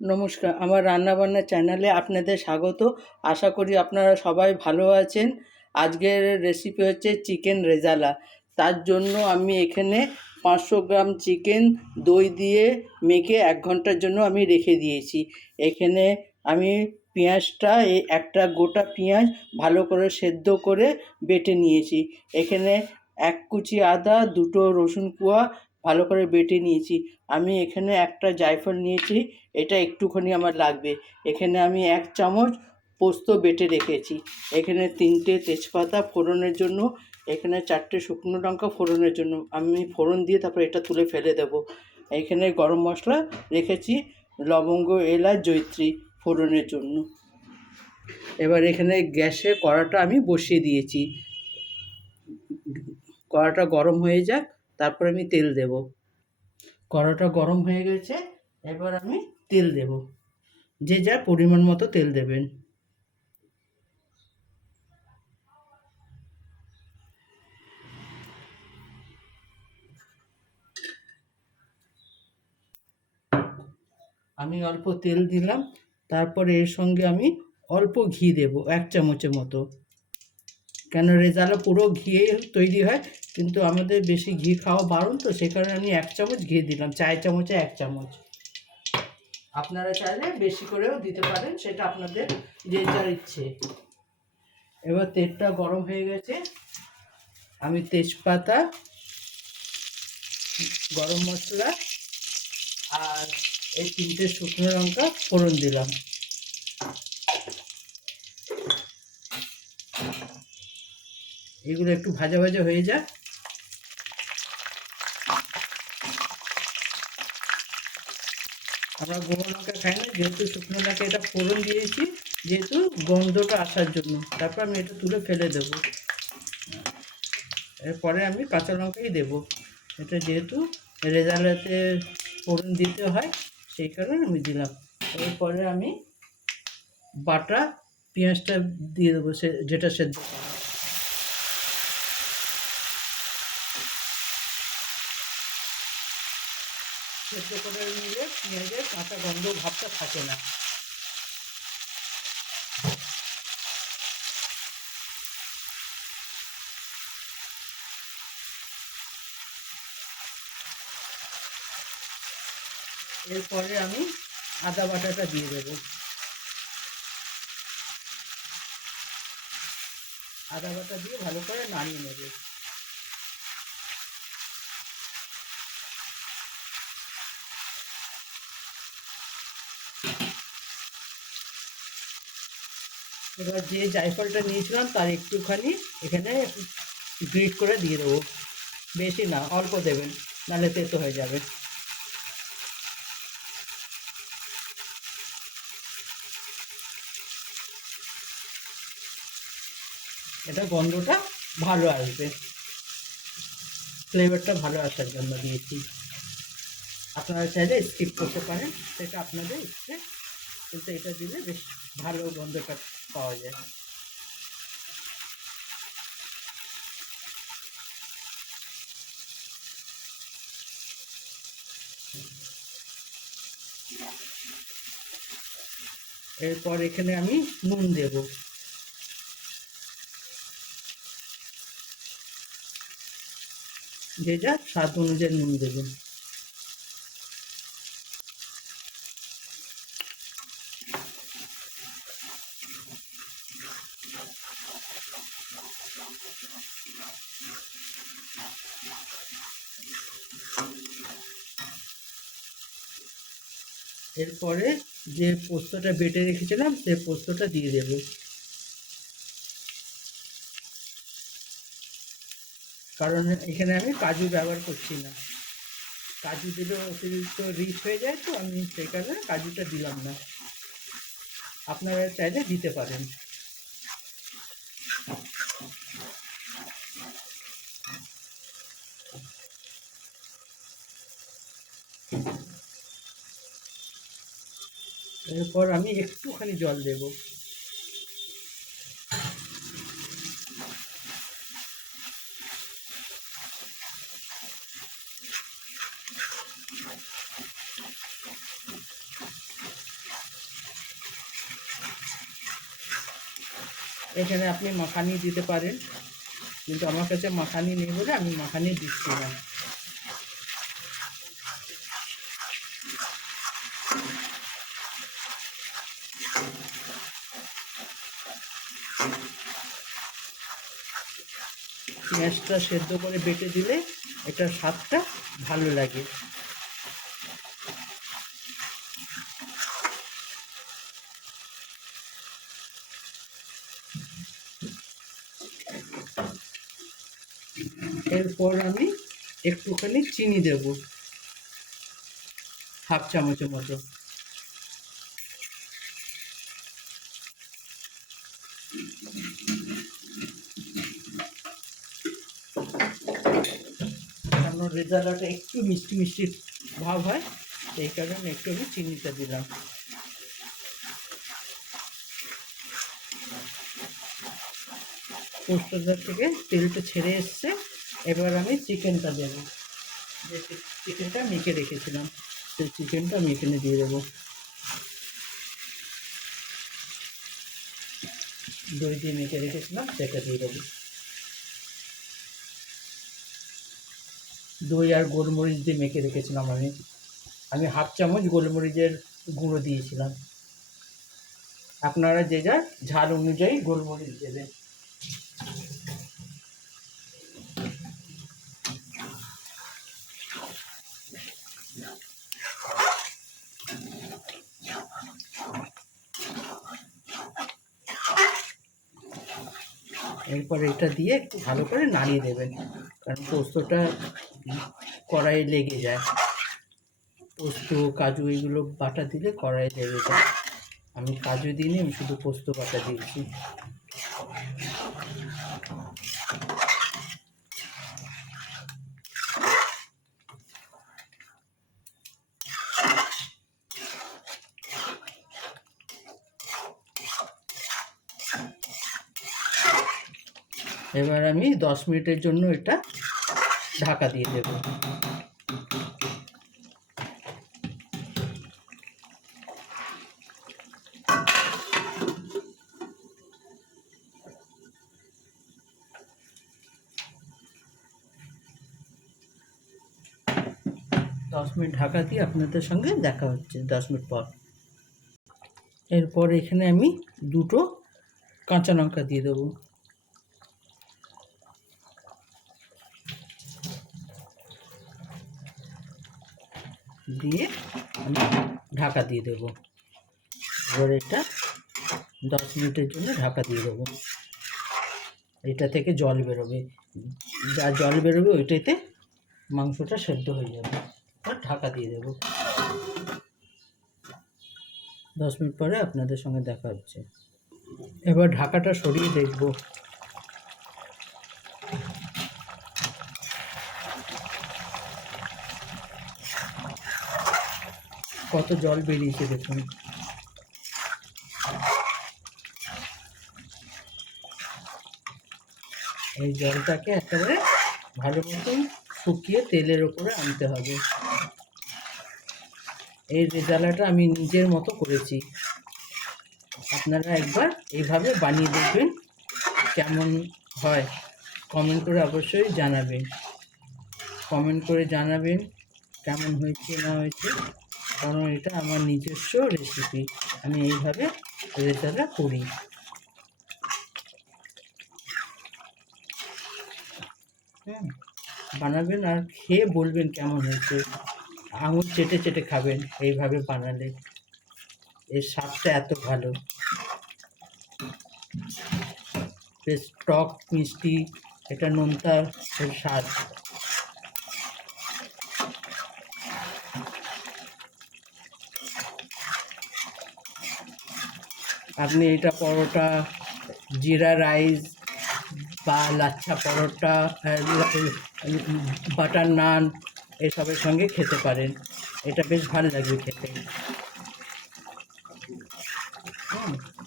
নমস্কার, আমার রান্নাবান্না চ্যানেলে আপনাদের স্বাগত। আশা করি আপনারা সবাই ভালো আছেন। আজকের রেসিপি হচ্ছে চিকেন রেজালা। তার জন্য আমি এখানে 500 গ্রাম চিকেন দই দিয়ে মেখে 1 ঘন্টার জন্য আমি রেখে দিয়েছি। এখানে আমি পেঁয়াজটা একটা গোটা পেঁয়াজ ভালো করে সেদ্ধ করে বেটে নিয়েছি। এখানে 1 কুচি আদা, 2টো রসুন কোয়া ভালো করে বেটে নিয়েছি। আমি এখানে একটা জায়ফল নিয়েছি, এটা একটুখানি আমার লাগবে। এখানে আমি 1 চামচ পোস্ত বেটে রেখেছি। এখানে 3টে তেজপাতা ফোড়নের জন্য, এখানে 4টে শুকনো লঙ্কা ফোড়নের জন্য। আমি ফোড়ন দিয়ে তারপর এটা তুলে ফেলে দেবো। এখানে গরম মশলা রেখেছি, লবঙ্গ, এলাচ, জয়িত্রী ফোড়নের জন্য। এবার এখানে গ্যাসে কড়াটা আমি বসিয়ে দিয়েছি। কড়াটা গরম হয়ে যাক, তারপর আমি তেল দেব। কড়াটা গরম হয়ে গেছে, এবার আমি তেল দেব। যে যার পরিমাণ মতো তেল দেবেন। আমি অল্প তেল দিলাম, তারপরে এর সঙ্গে আমি অল্প ঘি দেব, 1 চামচের মতো। কেন রেজালা পুরো ঘিয়ে তৈরি হয়, কিন্তু আমাদের বেশি ঘি খাওয়া বারণ, তো সে কারণে আমি 1 চামচ ঘি দিলাম, চায়ের চামচে 1 চামচ। আপনারা চাইলে বেশি করেও দিতে পারেন, সেটা আপনাদের যে যার ইচ্ছে। এবার তেলটা গরম হয়ে গেছে, আমি তেজপাতা, গরম মশলা আর এই 3টে শুকনো লঙ্কা ফোড়ন দিলাম। এগুলো একটু ভাজা ভাজা হয়ে যাক। আমরা গুঁড়ো লঙ্কা খাই না, যেহেতু শুকনো লঙ্কা এটা ফোড়ন দিয়েছি, যেহেতু গন্ধটা আসার জন্য। তারপর আমি এটা তুলে ফেলে দেবো। এরপরে আমি কাঁচা লঙ্কাই দেবো, এটা যেহেতু রেজালাতে ফোড়ন দিতে হয়, সেই কারণে আমি দিলাম। এরপরে আমি বাটা পেঁয়াজটা দিয়ে দেবো, যেটা সেদ্ধ করা। সেদ্ধ করে নিলে পেঁয়াজের কাঁচা গন্ধ ভাবটা থাকে না। এরপরে আমি আদা বাটাটা দিয়ে দেবো। আদা বাটা দিয়ে ভালো করে নাড়িয়ে নেবে। এবার যে জায়ফলটা নিয়েছিলাম তার একটুখানি এখানে গ্রেট করে দিয়ে দেবো, বেশি না, অল্প দেবেন, নাহলে তেতো হয়ে যাবে। এটা গন্ধটা ভালো আসবে, ফ্লেভারটা ভালো আসার জন্য দিয়েছি। আপনারা চাইলে স্কিপ করতে পারেন, সেটা আপনাদের ইচ্ছে, কিন্তু এটা দিলে বেশ ভালো গন্ধটা পাওয়া যায়। এরপর এখানে আমি নুন দেব। যে যা স্বাদ অনুযায়ী নুন দেবেন। এরপরে যে পোস্তটা বেটে রেখেছিলাম সেই পোস্তটা দিয়ে দেব। কারণ এখানে আমি কাজু ব্যবহার করছি না, কাজু দিলে অতিরিক্ত রিচ হয়ে যায়, তো আমি সেই কারণে কাজুটা দিলাম না। আপনারা চাইলে দিতে পারেন। এরপর আমি একটুখানি জল দেব। এখানে আপনি মাখানি দিতে পারেন, কিন্তু আমার কাছে মাখানি নেই বলে আমি মাখানি দিচ্ছি না। পেঁয়াজটা সেদ্ধ করে বেটে দিলে এটার স্বাদটা ভালো লাগে। এরপর আমি একটুখানি চিনি দেব, হাফ চামচের মতো। কারণ রেজালাটা একটু মিষ্টি মিষ্টি ভাব হয়, এই কারণে একটু আমি চিনিটা দিলাম। পোস্তটা থেকে তেলটা ছেড়ে এসছে, এবার আমি চিকেনটা দেবো। যে চিকেনটা মেখে রেখেছিলাম সেই চিকেনটা আমি এখানে দিয়ে দেবো। দই দিয়ে মেখে রেখেছিলাম সেটা দিয়ে দেবো। দই আর গোলমরিচ দিয়ে মেখে রেখেছিলাম আমি হাফ চামচ গোলমরিচের গুঁড়ো দিয়েছিলাম। আপনারা যে যার ঝাল অনুযায়ী গোলমরিচ দেবেন। এরপর এটা দিয়ে একটু ভালো করে নাড়িয়ে দেবেন, কারণ পোস্তটা কড়াইয়ে লেগে যায়। পোস্ত কাজু এগুলো বাটা দিলে কড়াইয়ে লেগে যায়। আমি কাজু দিইনি, আমি শুধু পোস্ত বাটা দিয়েছি। এবার আমি 10 মিনিটের জন্য এটা ঢাকা দিয়ে দেব। দশ মিনিট ঢাকা দিয়ে আপনাদের সঙ্গে দেখা হচ্ছে 10 মিনিট পর। এরপর এখানে আমি দুটো কাঁচা লঙ্কা দিয়ে দেবো। দিয়ে আমি ঢাকা দিয়ে দেবো। এবার এটা 10 মিনিটের জন্য ঢাকা দিয়ে দেবো। এটা থেকে জল বেরোবে, যা জল বেরোবে ওইটাতে মাংসটা সেদ্ধ হয়ে যাবে। আর ঢাকা দিয়ে দেবো। 10 মিনিট পরে আপনাদের সঙ্গে দেখা হচ্ছে। এবার ঢাকাটা সরিয়ে দেখব। কত জল বেরিয়েছে দেখুন। এই জলটাকে একেবারে ভালো মতন শুকিয়ে তেলের ওপরে আনতে হবে। এই রেজালাটা আমি নিজের মতো করেছি, আপনারা একবার এইভাবে বানিয়ে দেখবেন কেমন হয়। কমেন্ট করে অবশ্যই জানাবেন, কমেন্ট করে জানাবেন কেমন হয়েছে না হয়েছে, কারণ এটা আমার নিজস্ব রেসিপি, আমি এইভাবে রেজালা করি। বানাবেন আর খেয়ে বলবেন কেমন হয়েছে। আঙুল চেটে চেটে খাবেন এইভাবে বানালে, এর স্বাদটা এত ভালো। বেশ টক মিষ্টি, এটা নোনতা এর স্বাদ। আপনি এটা পরোটা, জিরা রাইস বা লাচ্ছা পরোটা, বাটার নান এসবের সঙ্গে খেতে পারেন। এটা বেশ ভালো লাগবে খেতে।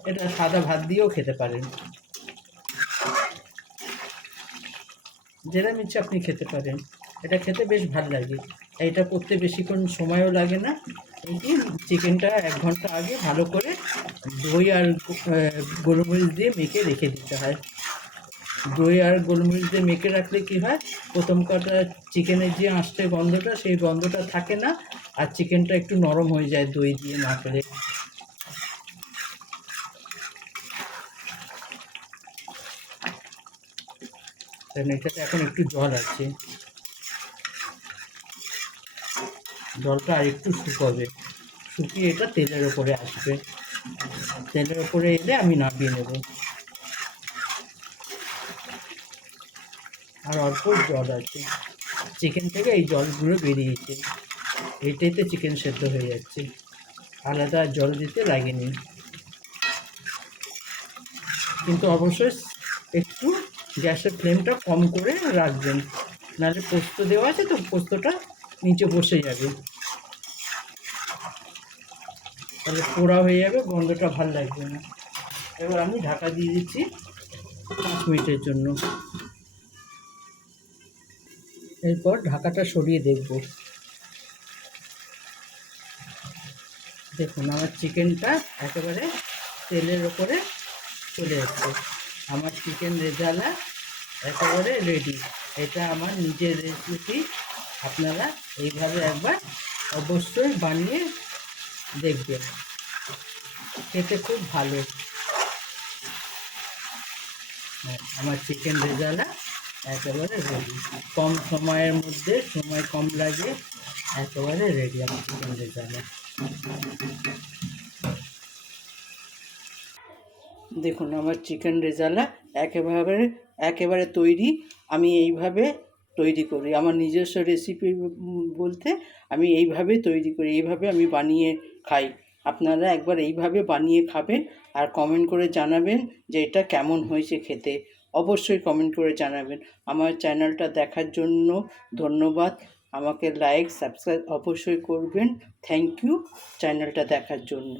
এটা সাদা ভাত দিয়েও খেতে পারেন, যেরকম ইচ্ছে আপনি খেতে পারেন। এটা খেতে বেশ ভালো লাগে। এটা করতে বেশিক্ষণ সময়ও লাগে না, এটি চিকেনটা 1 ঘন্টা আগে ভালো করে দই আর গোলমরিচ দিয়ে মেখে রেখে দিতে হয়। দই আর গোলমরিচ দিয়ে মেখে রাখলে কী হয়, প্রথম কটা চিকেনের যে আঁশটে গন্ধটা, সেই গন্ধটা থাকে না, আর চিকেনটা একটু নরম হয়ে যায় দই দিয়ে মাখলে। এটাতে এখন একটু জল আছে, জলটা আর একটু শুকাবে, শুকিয়ে এটা তেলের ওপরে আসবে। তেলের ওপরে এলে আমি নামিয়ে নেব। আর অল্প জল আছে, চিকেন থেকে এই জলগুলো বেরিয়েছে, এটাতে চিকেন সেদ্ধ হয়ে যাচ্ছে, আলাদা জল দিতে লাগেনি। কিন্তু অবশ্যই একটু গ্যাসের ফ্লেমটা কম করে রাখবেন, নাহলে পোস্ত দেওয়া আছে তো পোস্তটা নিচে বসে যাবে, তাহলে পোড়া হয়ে যাবে, গন্ধটা ভালো লাগবে না। এবার আমি ঢাকা দিয়ে দিচ্ছি 5 মিনিটের জন্য। এরপর ঢাকাটা সরিয়ে দেখব। দেখুন আমার চিকেনটা একেবারে তেলের ওপরে চলে যাচ্ছে। আমার চিকেন রেজালা একেবারে রেডি। এটা আমার নিজের রেসিপি, আপনারা এইভাবে একবার অবশ্যই বানিয়ে দেখবেন, খেতে খুব ভালো। আমার চিকেন রেজালা একেবারে রেডি, কম সময়ের মধ্যে, সময় কম লাগে, একেবারে রেডি আমার চিকেন রেজালা। দেখুন আমার চিকেন রেজালা একেবারে তৈরি। আমি এইভাবে তৈরি করি, আমার নিজস্ব রেসিপি বলতে আমি এইভাবে তৈরি করি, এইভাবে আমি বানিয়ে খাই। আপনারা একবার এইভাবে বানিয়ে খাবেন আর কমেন্ট করে জানাবেন যে এটা কেমন হয়েছে খেতে। অবশ্যই কমেন্ট করে জানাবেন। আমার চ্যানেলটা দেখার জন্য ধন্যবাদ। আমাকে লাইক সাবস্ক্রাইব অবশ্যই করবেন। থ্যাংক ইউ চ্যানেলটা দেখার জন্য।